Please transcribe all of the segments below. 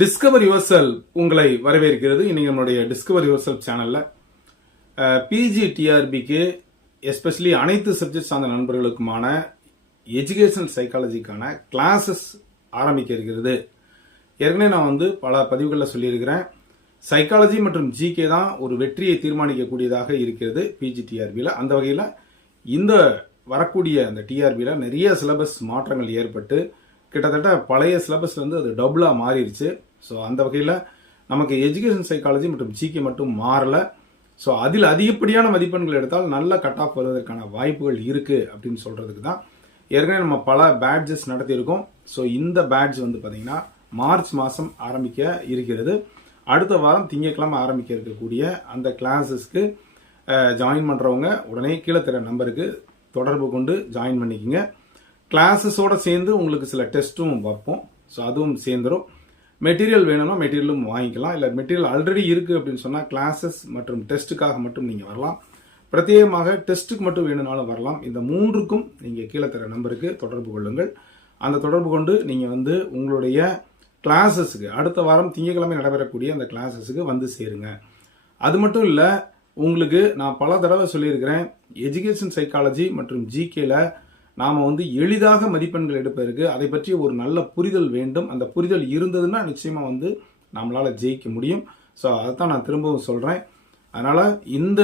Discover your உங்களை வரவேற்கிறது. இன்னைக்கு நம்மளுடைய டிஸ்கவர் யுவர் செல் சேனல்ல பிஜி டிஆர்பிக்கு எஸ்பெஷலி அனைத்து சப்ஜெக்ட் சார்ந்த நண்பர்களுக்குமான எஜுகேஷனல் சைக்காலஜிக்கான கிளாஸஸ் ஆரம்பிக்க இருக்கிறது. ஏற்கனவே நான் வந்து பல பதிவுகளில் சொல்லியிருக்கிறேன். சைக்காலஜி மற்றும் ஜிகே தான் ஒரு வெற்றியை தீர்மானிக்கக்கூடியதாக இருக்கிறது பிஜி டிஆர்பியில் அந்த வகையில் இந்த வரக்கூடிய அந்த டிஆர்பியில் நிறைய சிலபஸ் மாற்றங்கள் ஏற்பட்டு கிட்டத்தட்ட பழைய சிலபஸ் வந்து அது டபுளாக மாறிடுச்சு. ஸோ அந்த வகையில் நமக்கு எஜுகேஷன் சைக்காலஜி மற்றும் ஜிகே மட்டும் மாறலை. ஸோ அதில் அதிகப்படியான மதிப்பெண்கள் எடுத்தால் நல்ல கட் ஆஃப் வருவதற்கான வாய்ப்புகள் இருக்குது அப்படின்னு சொல்கிறதுக்கு தான் ஏற்கனவே நம்ம பல பேட்ஜஸ் நடத்தியிருக்கோம். ஸோ இந்த பேட்ஜ் வந்து பார்த்திங்கன்னா மார்ச் மாதம் ஆரம்பிக்க இருக்கிறது. அடுத்த வாரம் திங்கட்கிழமை ஆரம்பிக்க இருக்கக்கூடிய அந்த கிளாஸஸ்க்கு ஜாயின் பண்ணுறவங்க உடனே கீழே தர நம்பருக்கு தொடர்பு கொண்டு ஜாயின் பண்ணிக்கோங்க. கிளாஸஸோடு சேர்ந்து உங்களுக்கு சில டெஸ்ட்டும் வைப்போம். ஸோ அதுவும் சேர்ந்துடும் மெட்டீரியல் வேணும்னா மெட்டீரியலும் வாங்கிக்கலாம். இல்லை மெட்டீரியல் ஆல்ரெடி இருக்குது அப்படின்னு சொன்னால் கிளாஸஸ் மற்றும் டெஸ்ட்டுக்காக மட்டும் நீங்கள் வரலாம். பிரத்யேகமாக டெஸ்ட்டுக்கு மட்டும் வேணும்னாலும் வரலாம். இந்த மூன்றுக்கும் நீங்கள் கீழே தர நம்பருக்கு தொடர்பு கொள்ளுங்கள். அந்த தொடர்பு கொண்டு நீங்கள் வந்து உங்களுடைய கிளாஸஸுக்கு அடுத்த வாரம் திங்கட்கிழமை நடைபெறக்கூடிய அந்த கிளாஸஸுக்கு வந்து சேருங்க. அது மட்டும் இல்லை உங்களுக்கு நான் பல தடவை சொல்லியிருக்கிறேன் எஜுகேஷன் சைக்காலஜி மற்றும் ஜிகேல நாம் வந்து எளிதாக மதிப்பெண்கள் எடுப்பதற்கு அதை பற்றி ஒரு நல்ல புரிதல் வேண்டும். அந்த புரிதல் இருந்ததுன்னா நிச்சயமாக வந்து நம்மளால் ஜெயிக்க முடியும். ஸோ அதைத்தான் நான் திரும்பவும் சொல்கிறேன் அதனால் இந்த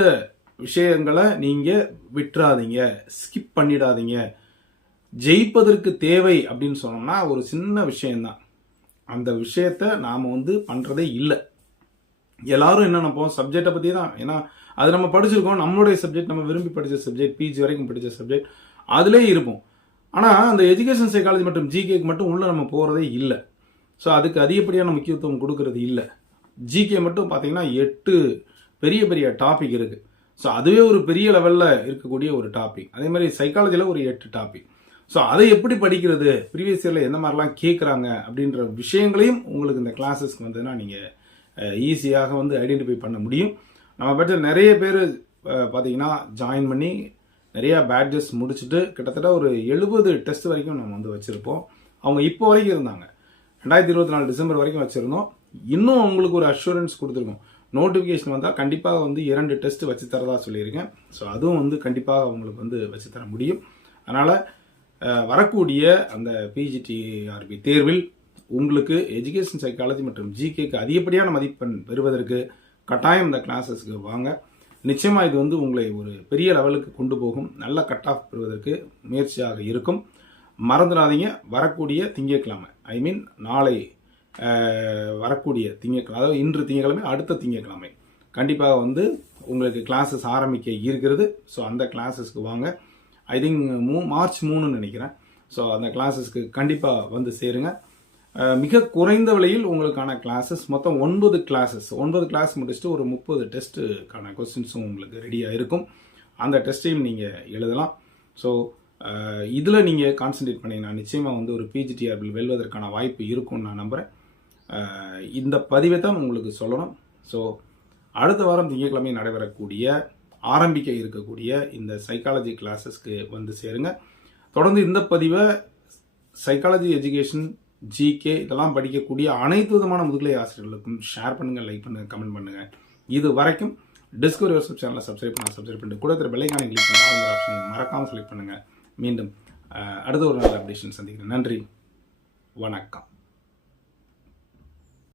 விஷயங்களை நீங்கள் விட்டுறாதீங்க. ஸ்கிப் பண்ணிடாதீங்க. ஜெயிப்பதற்கு தேவை அப்படின்னு சொன்னோம்னா ஒரு சின்ன விஷயந்தான் அந்த விஷயத்த நாம் வந்து பண்ணுறதே இல்லை. எல்லாரும் என்ன நினைப்போம்? சப்ஜெக்டை பற்றி தான் ஏன்னா அது நம்ம படிச்சிருக்கோம். நம்மளுடைய சப்ஜெக்ட் நம்ம விரும்பி படித்த சப்ஜெக்ட் பிஜி வரைக்கும் படித்த சப்ஜெக்ட் அதிலே இருப்போம். ஆனால் அந்த எஜுகேஷன் சைக்காலஜி மற்றும் ஜிகேக்கு மட்டும் உள்ளே நம்ம போகிறதே இல்லை. ஸோ அதுக்கு அதிகப்படியான முக்கியத்துவம் கொடுக்கறது இல்லை. ஜிகே மட்டும் பார்த்தீங்கன்னா எட்டு பெரிய பெரிய டாபிக் இருக்குது ஸோ அதுவே ஒரு பெரிய லெவலில் இருக்கக்கூடிய ஒரு டாபிக் அதே மாதிரி சைக்காலஜியில் ஒரு எட்டு டாபிக் ஸோ அதை எப்படி படிக்கிறது? ப்ரீவியஸ் இயரில் எந்த மாதிரிலாம் கேட்குறாங்க அப்படின்ற விஷயங்களையும் உங்களுக்கு இந்த கிளாஸஸ்க்கு வந்ததுன்னா நீங்கள் ஈஸியாக வந்து ஐடென்டிஃபை பண்ண முடியும். நம்ம பற்றி நிறைய பேர் பார்த்தீங்கன்னா ஜாயின் பண்ணி நிறையா பேட்ஜஸ் முடிச்சுட்டு கிட்டத்தட்ட ஒரு எழுபது டெஸ்ட் வரைக்கும் நம்ம வந்து வச்சுருப்போம். அவங்க இப்போ வரைக்கும் இருந்தாங்க. ரெண்டாயிரத்தி இருபத்தி நாலு டிசம்பர் வரைக்கும் வச்சுருந்தோம். இன்னும் அவங்களுக்கு ஒரு அஷூரன்ஸ் கொடுத்துருக்கோம். நோட்டிஃபிகேஷன் வந்தால் கண்டிப்பாக வந்து இரண்டு டெஸ்ட் வச்சு தரதா சொல்லியிருக்கேன். ஸோ அதுவும் வந்து கண்டிப்பாக அவங்களுக்கு வந்து வச்சு தர முடியும். அதனால் வரக்கூடிய அந்த பிஜிடிஆர்பி தேர்வில் உங்களுக்கு எஜுகேஷன் சைக்காலஜி மற்றும் ஜிகேக்கு அதிகப்படியான மதிப்பெண் பெறுவதற்கு கட்டாயம் இந்த கிளாஸஸ்க்கு வாங்க. நிச்சயமாக இது வந்து உங்களை ஒரு பெரிய லெவலுக்கு கொண்டு போகும். நல்ல கட் ஆஃப் பெறுவதற்கு முயற்சியாக இருக்கும். மறந்துடாதீங்க. வரக்கூடிய திங்கட்கிழமை ஐ மீன் நாளை வரக்கூடிய திங்கட்கிழமை அதாவது இன்று திங்கட்கிழமை அடுத்த திங்கட்கிழமை கண்டிப்பாக வந்து உங்களுக்கு கிளாஸஸ் ஆரம்பிக்க இருக்கிறது. ஸோ அந்த கிளாஸஸ்க்கு வாங்க. ஐ திங்க் மூ மார்ச் மூணுன்னு நினைக்கிறேன். ஸோ அந்த கிளாஸஸ்க்கு கண்டிப்பாக வந்து சேருங்க. மிக குறைந்த விலையில் உங்களுக்கான கிளாஸஸ் மொத்தம் ஒன்பது கிளாஸஸ் ஒன்பது கிளாஸ் முடிச்சுட்டு ஒரு முப்பது டெஸ்ட்டுக்கான கொஸ்டின்ஸும் உங்களுக்கு ரெடியாக இருக்கும். அந்த டெஸ்ட்டையும் நீங்கள் எழுதலாம். ஸோ இதில் நீங்கள் கான்சன்ட்ரேட் பண்ணிங்கன்னா நிச்சயமாக வந்து ஒரு பிஜிடிஆர்பில் வெல்வதற்கான வாய்ப்பு இருக்கும்னு நான் நம்புகிறேன் இந்த பதிவை தான் உங்களுக்கு சொல்லணும். ஸோ அடுத்த வாரம் திங்கட்கிழமை நடைபெறக்கூடிய ஆரம்பிக்க இருக்கக்கூடிய இந்த சைக்காலஜி கிளாஸஸ்க்கு வந்து சேருங்க. தொடர்ந்து இந்த பதிவை சைக்காலஜி எஜுகேஷன் ஜிகே இதெல்லாம் படிக்கக்கூடிய அனைத்து விதமான முதுகலை ஆசிரியர்களுக்கும் ஷேர் பண்ணுங்கள் லைக் பண்ணுங்கள் கமெண்ட் பண்ணுங்கள் இது வரைக்கும் டிஸ்கவரி யூடியூப் சேனலை சப்ஸ்கிரைப் பண்ண சப்ஸ்கிரைப் பண்ணிட்டு கூட இருக்கிற பெல்லைக்கான கிளிக் பண்ணி ஆளுங்கிற ஆப்ஷனை மறக்காமல் செலக்ட் பண்ணுங்கள் மீண்டும் அடுத்த ஒரு நல்ல அப்டேஷன் சந்திக்கிறேன். நன்றி. வணக்கம்.